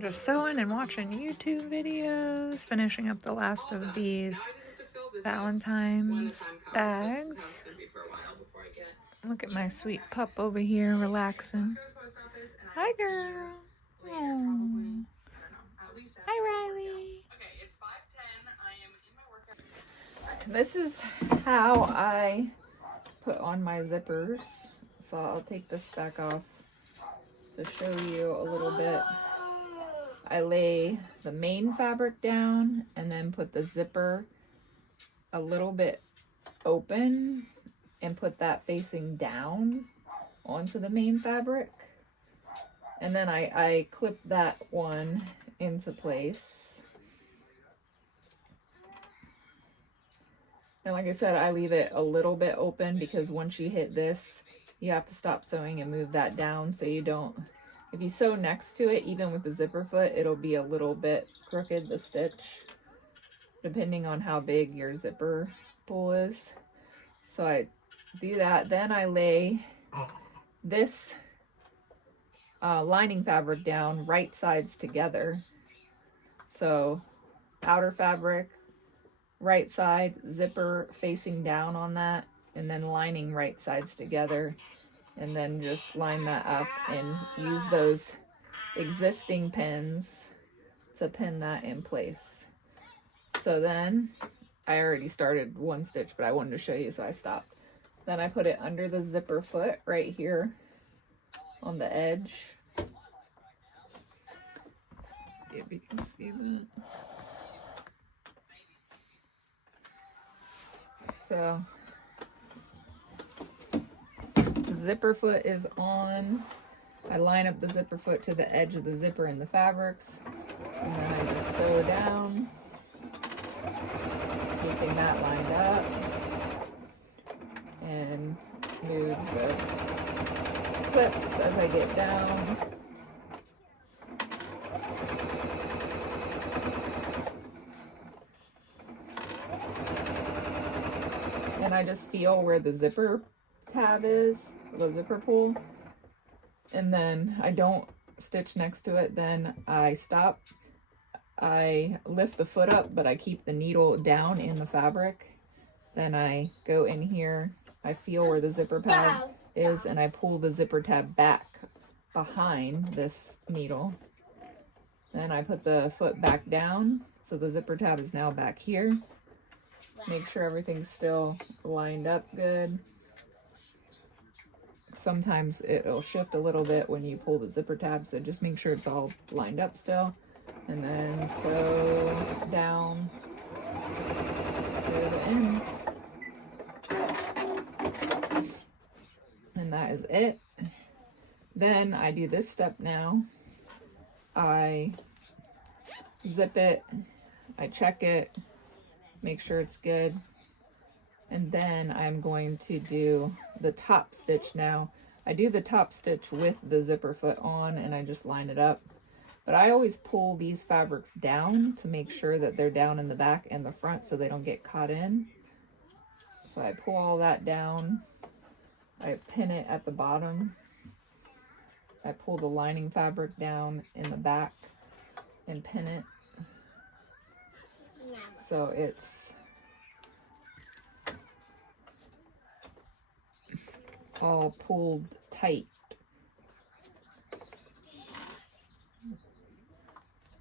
Just sewing and watching YouTube videos, finishing up the last of these Valentine's bags. Look at my sweet pup over here relaxing. Hi, girl. Aww. Hi, Riley. This is how I put on my zippers. So I'll take this back off to show you a little bit. I lay the main fabric down and then put the zipper a little bit open and put that facing down onto the main fabric. And then I clip that one into place. And like I said, I leave it a little bit open because once you hit this, you have to stop sewing and move that down so you don't, if you sew next to it, even with the zipper foot, it'll be a little bit crooked, the stitch, depending on how big your zipper pull is. So I do that. Then I lay this lining fabric down right sides together. So outer fabric, right side, zipper facing down on that, and then lining right sides together. And then just line that up and use those existing pins to pin that in place. So then I already started one stitch, but I wanted to show you, so I stopped. Then I put it under the zipper foot right here on the edge. See if you can see that. So the zipper foot is on. I line up the zipper foot to the edge of the zipper in the fabrics, and then I just sew down, keeping that lined up, and move the clips as I get down. And I just feel where the zipper tab is, the zipper pull, and then I don't stitch next to it. Then I stop, I lift the foot up, but I keep the needle down in the fabric. Then I go in here, I feel where the zipper pad is, and I pull the zipper tab back behind this needle. Then I put the foot back down, so the zipper tab is now back here. Make sure everything's still lined up good. Sometimes it'll shift a little bit when you pull the zipper tab, so just make sure it's all lined up still. And then sew down to the end. And that is it. Then I do this step now. I zip it, I check it, make sure it's good. And then I'm going to do the top stitch now. I do the top stitch with the zipper foot on and I just line it up. But I always pull these fabrics down to make sure that they're down in the back and the front so they don't get caught in. So I pull all that down. I pin it at the bottom. I pull the lining fabric down in the back and pin it. So it's all pulled tight.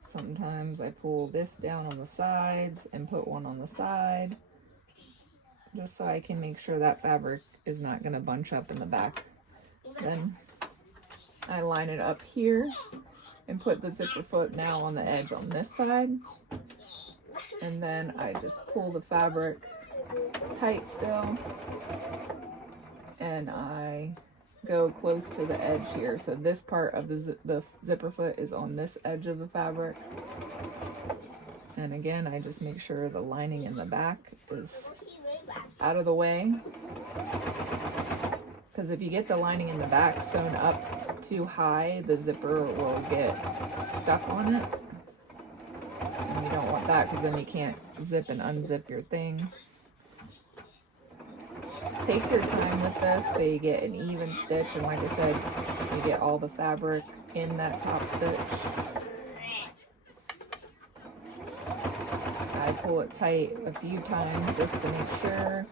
Sometimes I pull this down on the sides and put one on the side, just so I can make sure that fabric is not going to bunch up in the back. Then I line it up here and put the zipper foot now on the edge on this side. And then I just pull the fabric tight still, and I go close to the edge here. So this part of the zipper foot is on this edge of the fabric. And again, I just make sure the lining in the back is out of the way. Because if you get the lining in the back sewn up too high, the zipper will get stuck on it. And you don't want that, because then you can't zip and unzip your thing. Take your time with this so you get an even stitch, and like I said, you get all the fabric in that top stitch. pull it tight a few times just to make sure.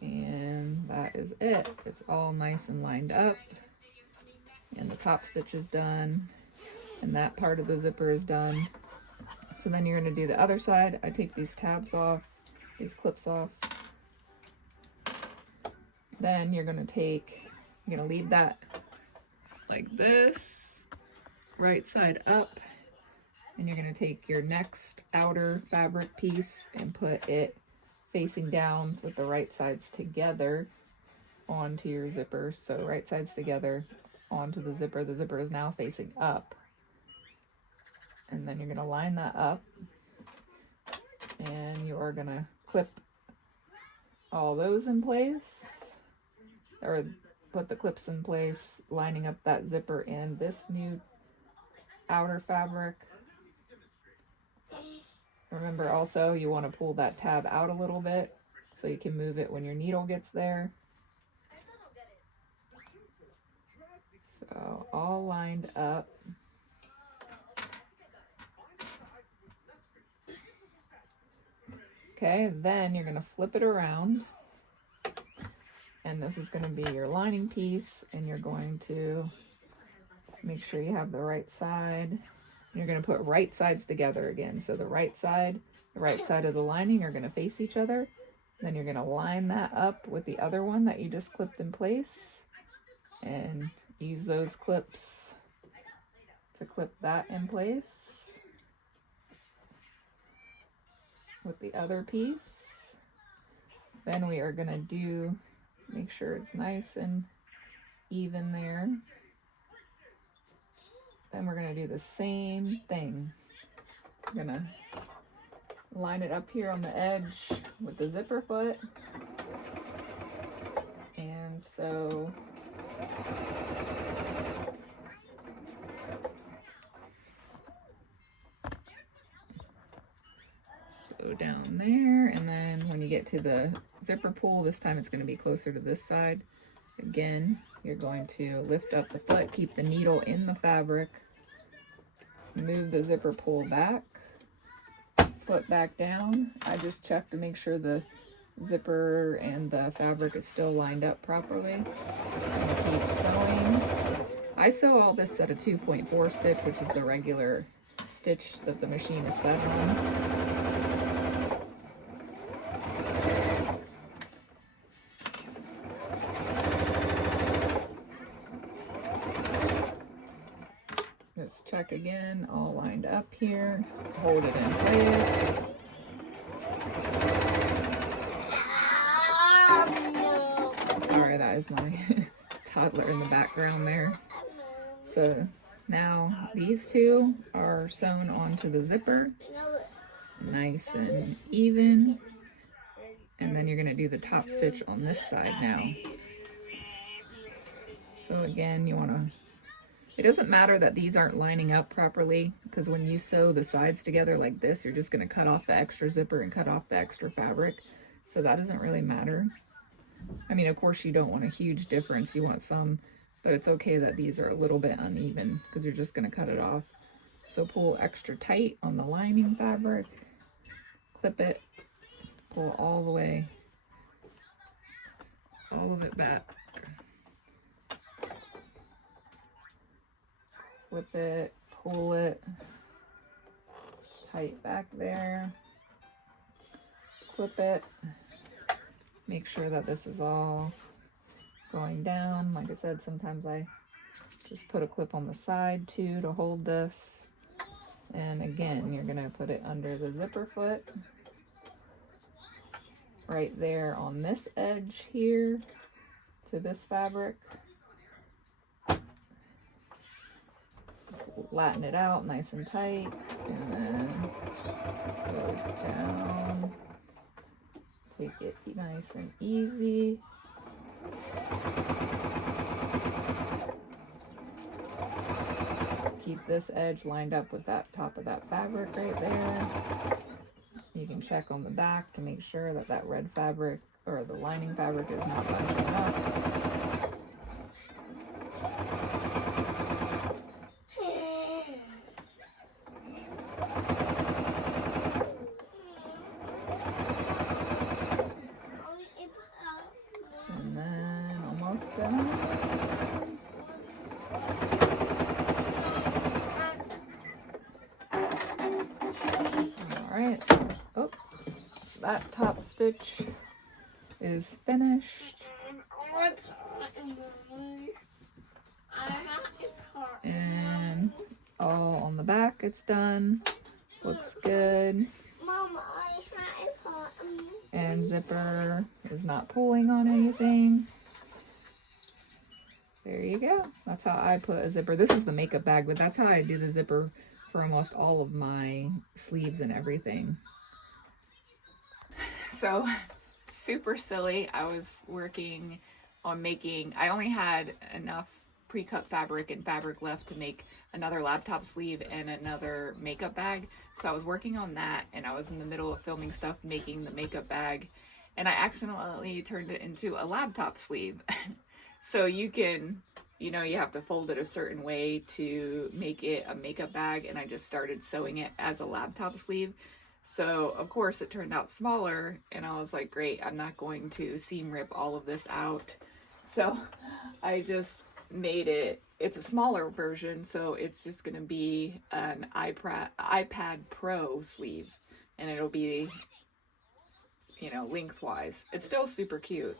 And that is it. It's all nice and lined up. And the top stitch is done. And that part of the zipper is done. So then you're going to do the other side. I take these tabs off, these clips off. Then you're going to leave that like this, right side up. And you're going to take your next outer fabric piece and put it facing down with the right sides together onto your zipper. So right sides together onto the zipper. The zipper is now facing up. And then you're going to line that up, and you are going to clip all those in place, or put the clips in place, lining up that zipper and this new outer fabric. Remember also, you want to pull that tab out a little bit so you can move it when your needle gets there. So all lined up. Okay, then you're going to flip it around, and this is going to be your lining piece, and you're going to make sure you have the right side. You're going to put right sides together again. So the right side of the lining are going to face each other. Then you're going to line that up with the other one that you just clipped in place, and use those clips to clip that in place with the other piece. Then we are going to make sure it's nice and even there. Then we're going to do the same thing. I'm going to line it up here on the edge with the zipper foot. And so down there, and then when you get to the zipper pull, this time it's going to be closer to this side. Again, you're going to lift up the foot, keep the needle in the fabric, move the zipper pull back, foot back down. I just check to make sure the zipper and the fabric is still lined up properly, and keep sewing. I sew all this at a 2.4 stitch, which is the regular stitch that the machine is set on. Just check again, all lined up here, hold it in place. Sorry, that is my toddler in the background there. So now these two are sewn onto the zipper, nice and even. And then you're going to do the top stitch on this side now. So again, you want to, it doesn't matter that these aren't lining up properly, because when you sew the sides together like this, you're just going to cut off the extra zipper and cut off the extra fabric. So that doesn't really matter. I mean, of course you don't want a huge difference. You want some, but it's okay that these are a little bit uneven because you're just going to cut it off. So pull extra tight on the lining fabric, clip it, pull all the way, all of it back. Flip it, pull it tight back there, clip it, make sure that this is all going down. Like I said, sometimes I just put a clip on the side too to hold this. And again, you're gonna put it under the zipper foot, right there on this edge here to this fabric. Flatten it out nice and tight, and then sew it down. Take it nice and easy. Keep this edge lined up with that top of that fabric right there. You can check on the back to make sure that that red fabric or the lining fabric is not bunching up. And then almost done. Alright, so oh, that top stitch is finished. And all on the back it's done. Looks good. And zipper is not pulling on anything. There you go. That's how I put a zipper. This is the makeup bag, but that's how I do the zipper for almost all of my sleeves and everything. So, super silly. I was working on making, I only had enough pre-cut fabric and fabric left to make another laptop sleeve and another makeup bag. So I was working on that, and I was in the middle of filming stuff making the makeup bag, and I accidentally turned it into a laptop sleeve. So you can, you know, you have to fold it a certain way to make it a makeup bag, and I just started sewing it as a laptop sleeve. So of course it turned out smaller, and I was like, great, I'm not going to seam rip all of this out. So I just made it, it's a smaller version, so it's just going to be an iPad Pro sleeve, and it'll be, you know, lengthwise. It's still super cute,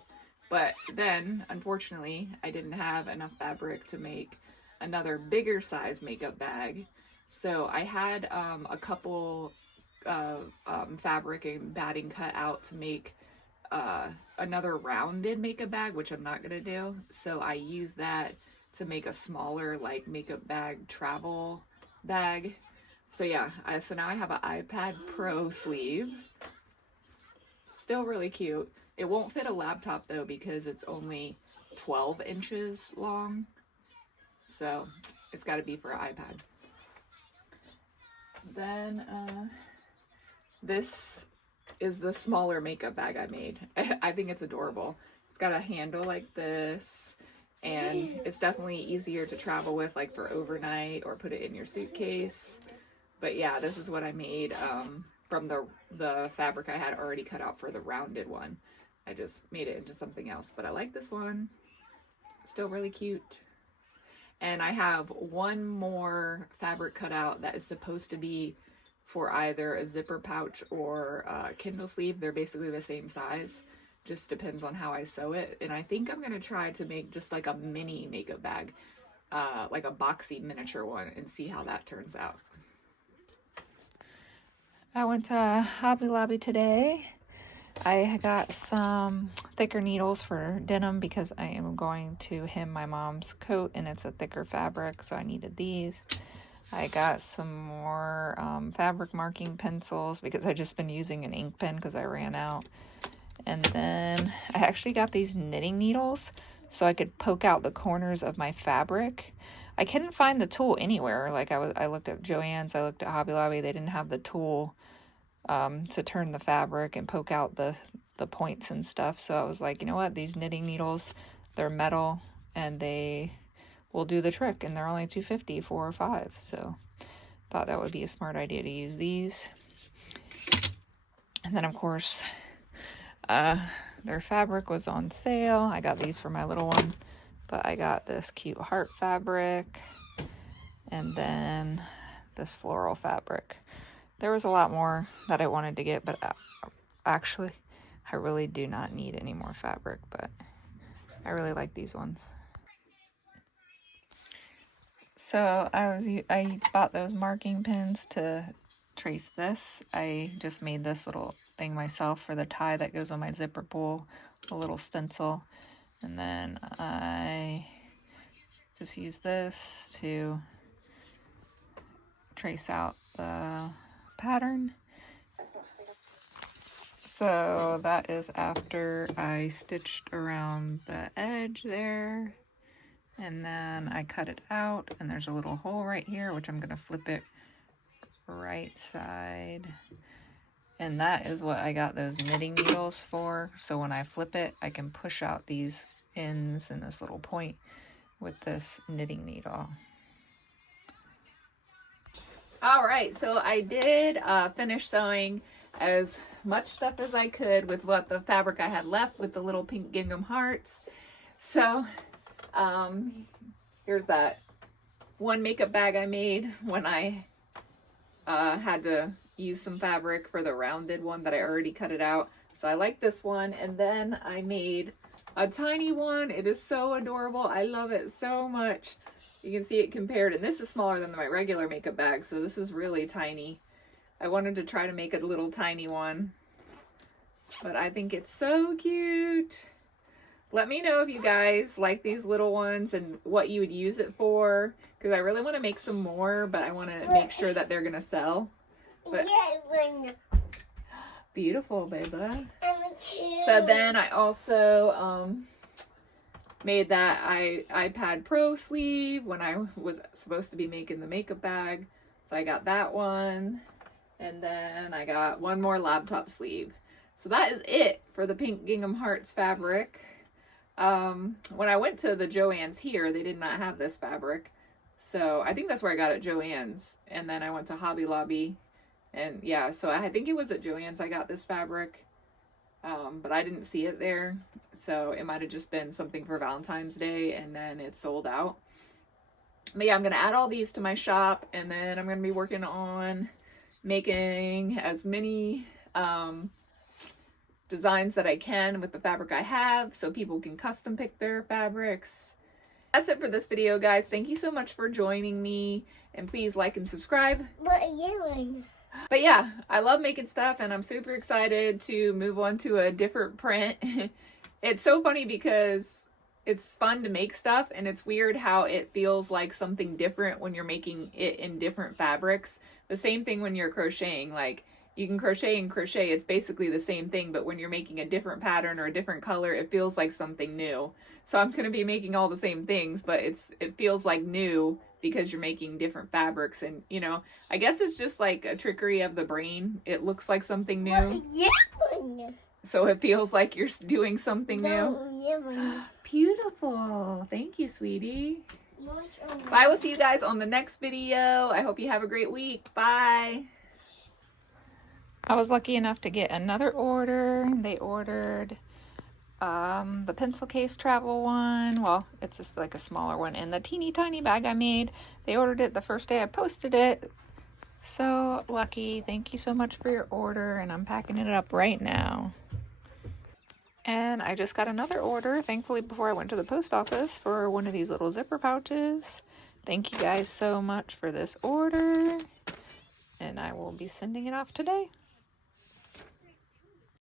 but then unfortunately I didn't have enough fabric to make another bigger size makeup bag. So I had a couple fabric and batting cut out to make another rounded makeup bag, which I'm not gonna do. So I used that to make a smaller like makeup bag travel bag. So yeah, so now I have an iPad Pro sleeve. Still really cute. It won't fit a laptop though because it's only 12 inches long. So it's got to be for an iPad. Then this is the smaller makeup bag I made. I think it's adorable. It's got a handle like this, and it's definitely easier to travel with, like for overnight or put it in your suitcase. But yeah, this is what I made from the fabric I had already cut out for the rounded one. I just made it into something else, but I like this one. Still really cute. And I have one more fabric cut out that is supposed to be for either a zipper pouch or a Kindle sleeve. They're basically the same size. Just depends on how I sew it. And I think I'm going to try to make just like a mini makeup bag, like a boxy miniature one, and see how that turns out. I went to Hobby Lobby today. I got some thicker needles for denim because I am going to hem my mom's coat, and it's a thicker fabric, so I needed these. I got some more fabric marking pencils because I just been using an ink pen because I ran out. And then I actually got these knitting needles so I could poke out the corners of my fabric. I couldn't find the tool anywhere. Like I looked at Joann's, I looked at Hobby Lobby. They didn't have the tool to turn the fabric and poke out the points and stuff. So I was like, you know what? These knitting needles, they're metal and they will do the trick, and they're only $2.50 4 or 5. So thought that would be a smart idea to use these. And then of course, their fabric was on sale. I got these for my little one, but I got this cute heart fabric and then this floral fabric. There was a lot more that I wanted to get, but actually I really do not need any more fabric, but I really like these ones. So I bought those marking pins to trace this. I just made this little thing myself for the tie that goes on my zipper pull, a little stencil. And then I just use this to trace out the pattern. So that is after I stitched around the edge there, and then I cut it out, and there's a little hole right here, which I'm going to flip it right side. And that is what I got those knitting needles for. So when I flip it, I can push out these ends and this little point with this knitting needle. All right, so I did finish sewing as much stuff as I could with what the fabric I had left with the little pink gingham hearts. So here's that one makeup bag I made when I had to use some fabric for the rounded one that I already cut it out. So I like this one. And then I made a tiny one. It is so adorable. I love it so much. You can see it compared, and this is smaller than my regular makeup bag, so this is really tiny. I wanted to try to make a little tiny one, but I think it's so cute. Let me know if you guys like these little ones and what you would use it for, because I really want to make some more, but I want to make sure that they're going to sell. But beautiful, baby. So then I also made that iPad Pro sleeve when I was supposed to be making the makeup bag. So I got that one. And then I got one more laptop sleeve. So that is it for the pink gingham hearts fabric. When I went to the Joann's here, they did not have this fabric. So I think that's where I got it, Joann's. And then I went to Hobby Lobby. And yeah, so I think it was at Joann's I got this fabric. But I didn't see it there, so it might have just been something for Valentine's Day and then it sold out. But yeah, I'm going to add all these to my shop, and then I'm going to be working on making as many designs that I can with the fabric I have so people can custom pick their fabrics. That's it for this video, guys. Thank you so much for joining me, and please like and subscribe. What are you doing? But yeah, I love making stuff, and I'm super excited to move on to a different print. It's so funny because it's fun to make stuff, and it's weird how it feels like something different when you're making it in different fabrics. The same thing when you're crocheting. Like, you can crochet and crochet, it's basically the same thing, but when you're making a different pattern or a different color, it feels like something new. So I'm going to be making all the same things, but it feels like new because you're making different fabrics. And, you know, I guess it's just like a trickery of the brain. It looks like something new. What are you doing? So it feels like you're doing something new. No, Beautiful. Thank you, sweetie. But I will see you guys on the next video. I hope you have a great week. Bye. I was lucky enough to get another order. They ordered the pencil case travel one. Well, it's just like a smaller one. And the teeny tiny bag I made, they ordered it the first day I posted it. So lucky. Thank you so much for your order. And I'm packing it up right now. And I just got another order, thankfully, before I went to the post office for one of these little zipper pouches. Thank you guys so much for this order. And I will be sending it off today.